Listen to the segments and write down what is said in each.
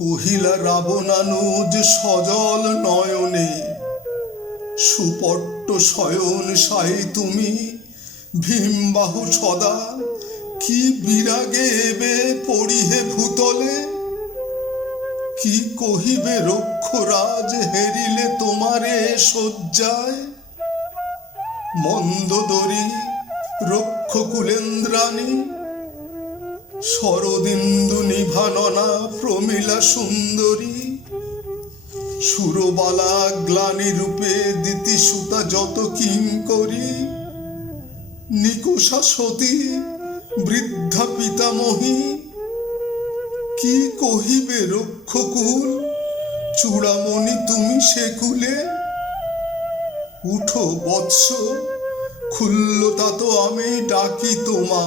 কহিলা রাবণানুজ সজল নয়নে, সুপট্ট শয়ন সাই তুমি ভীমবাহু সদা, কি বিরাগে এবে পড়িহে ভূতলে। কি কহিবে রক্ষরাজ হেরিলে তোমারে শয্যায়, মন্দোদরী রক্ষকুলেন্দ্রাণী, শরদিন্দু নিভাননা প্রমীলা সুন্দরী, সুরবালা গ্লানি রূপে দিতিসুতা যত কিঙ্করী, নিকুষা সতী বৃদ্ধা পিতামহী। কি কহিবে রক্ষকুল চূড়ামণি তুমি সে কুলে। উঠো বৎস, খুল্লতা তো আমি ডাকি তোমা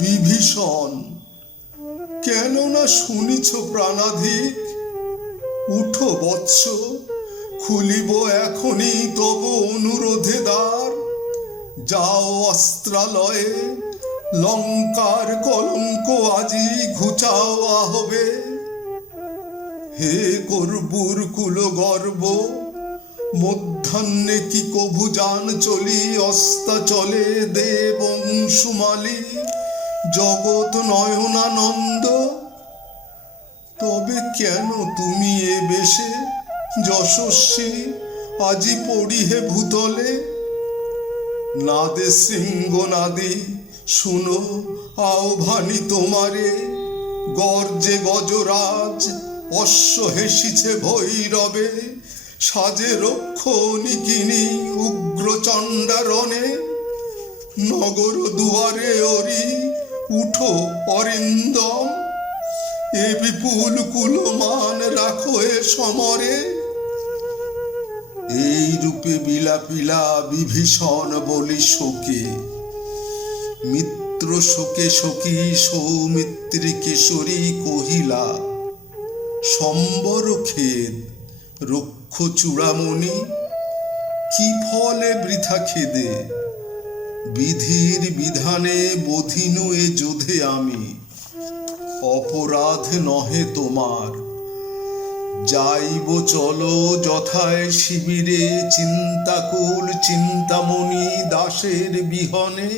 বিভীষণ, কেননা শুনিছ প্রাণাধিক। উঠো বৎস, খুলিব এখনই তব অনুরোধে দ্বার। যাও অস্ত্রালয়ে, লঙ্কার কলঙ্ক আজি ঘুচাও আহবে। হে কর্বুর কুল গর্ব, মধ্যাহ্নে কি কভু যান চলি অস্তাচলে দে বংশুমালী জগৎ নয়নানন্দ। তবে কেন তুমি এ বেশে যশস্বী আজি পড়িহে ভূতলে। নাদে শৃঙ্গনাদি শুনো আহ্বানি তোমারে, গর্জে গজরাজ অশ্ব হেসিছে ভৈরবে। সাজে রক্ষণিকিনী উগ্র চণ্ডারণে, নগর দুয়ারে অরি উঠো অরিন্দম। এ বিপুল কুলমান রাখো এ সমরে। এই রূপে বিলাপিলা বিভীষণ বলি শোকে, মিত্র শোকে সখী সৌমিত্রী কেশরী কহিলা, সম্বর খেদ রক্ষ চূড়ামণি, কি ফলে বৃথা খেদে। বিধির বিধানে বধিনু এ যোধে আমি, অপরাধ নহে তোমার। যাইব চলো যথায় শিবিরে, চিন্তাকুল চিন্তামণি দাসের বিহনে।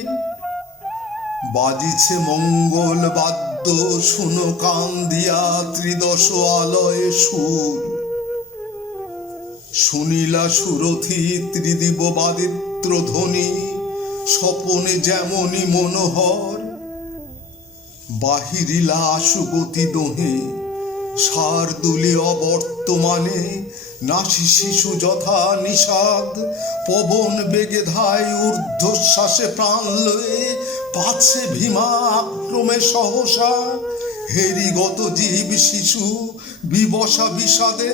বাজিছে মঙ্গল বাদ্য শুনো কান দিয়া ত্রিদশ আলয়ে সুর। শুনিলা সুরথি ত্রিদিব বাদিত্র ধ্বনি, স্বপনে যেমনি মনোহর। বাহিরিলা আশুগতি দোহে, শার্দুলি অবর্তমানে। নাসি শিশু যথা নিষাদ, পবন বেগে ধায় ঊর্ধ্বশ্বাসে প্রাণ লয়ে। পাছে ভীমা আক্রমে সহসা, হেরিগত জীব শিশু বিবশা বিষাদে।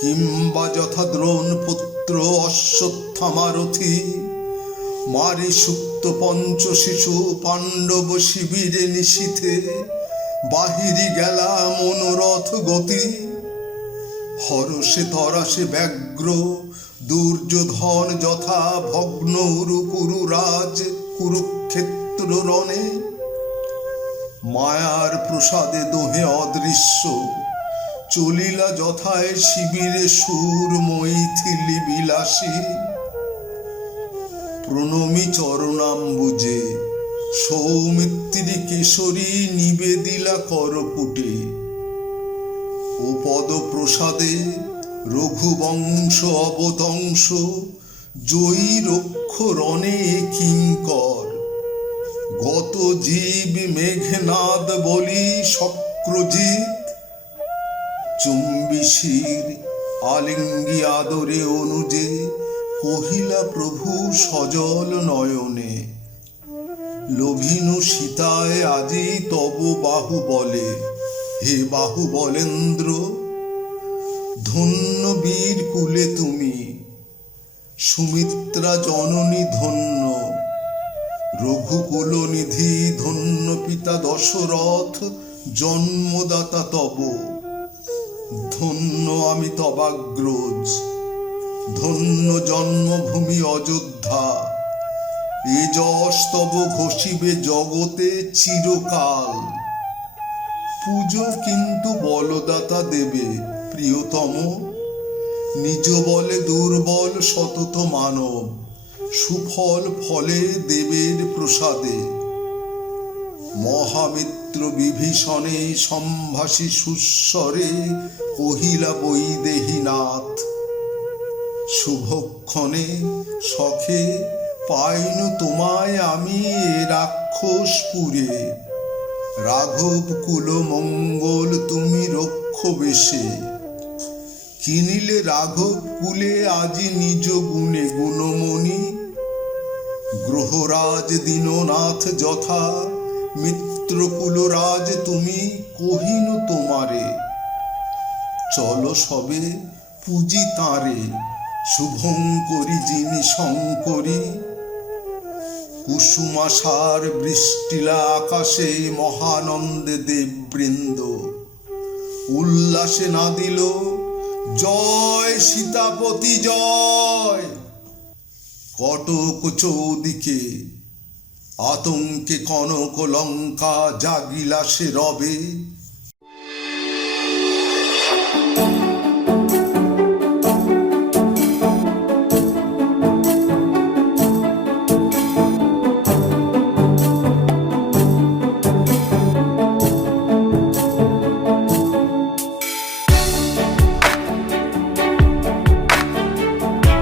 কিংবা যথা দ্রোণ পুত্র অশ্বত্থামারথি, মারি সুক্ত পঞ্চ শিশু পাণ্ডব শিবিরে নিশীথে। বাহিরি গেলা মনোরথ গতি, হরষে তরাসে ব্যগ্র দুর্যোধন যথা ভগ্ন উরু কুরু রাজ কুরুক্ষেত্র রণে। মায়ার প্রসাদে দোহে অদৃশ্য, চলিলা যথায় শিবিরে সুর মৈথিলি বিলাসী। প্রণমী চরণাম্বুজে সৌমিত্রী কেশরী নিবেদিলা করপুটে। ও পদ প্রসাদে রঘুবংশ অবতংশ, জয়ী রক্ষ রণে কিঙ্কর। গত জীব মেঘনাদ বলি শক্রজিৎ, চুম্বিশির আলিঙ্গি আদরে অনুজে। কহিলা প্রভু সজল নয়নে, লোভিনু সীতায় আজি তব বাহু বলে। হে বাহু বলেন্দ্র, ধন্য বীর কুলে তুমি, সুমিত্রা জননী ধন্য। রঘুকুল নিধি ধন্য পিতা দশরথ, জন্মদাতা তব। ধন্য আমি তবাগ্রজ, ধন্য জন্মভূমি অযোধ্যা। এ যশ তব ঘষিবে জগতে চিরকাল। পুজো কিন্তু বলদাতা দেবে প্রিয়তম, নিজ বলে দুর্বল সতত মানব, সুফল ফলে দেবের প্রসাদে। মহামিত্র বিভীষণে সম্ভাষী সুস্বরে কহিলা বৈদেহীনাথ, শুভক্ষণে সখে পাইনু তোমায় আমি এ রাক্ষসপুরে, রাঘব কুল মঙ্গল তুমি রক্ষ বেশে। কিনিলে রাঘব কুলে আজি নিজ গুণে গুণমণি, গ্রহরাজ দীননাথ যথা মিত্রকুলরাজ তুমি কহিনু তোমারে, চলো সবে পূজি তাঁরে শুভঙ্করী যিনি শঙ্করী। কুসুমাসার বৃষ্টিলা আকাশে মহানন্দে দেববৃন্দ, উল্লাসে না দিল জয় সীতাপতি জয়। কটক চৌদিকে আতঙ্কে কনক লঙ্কা জাগিলা সে রবে,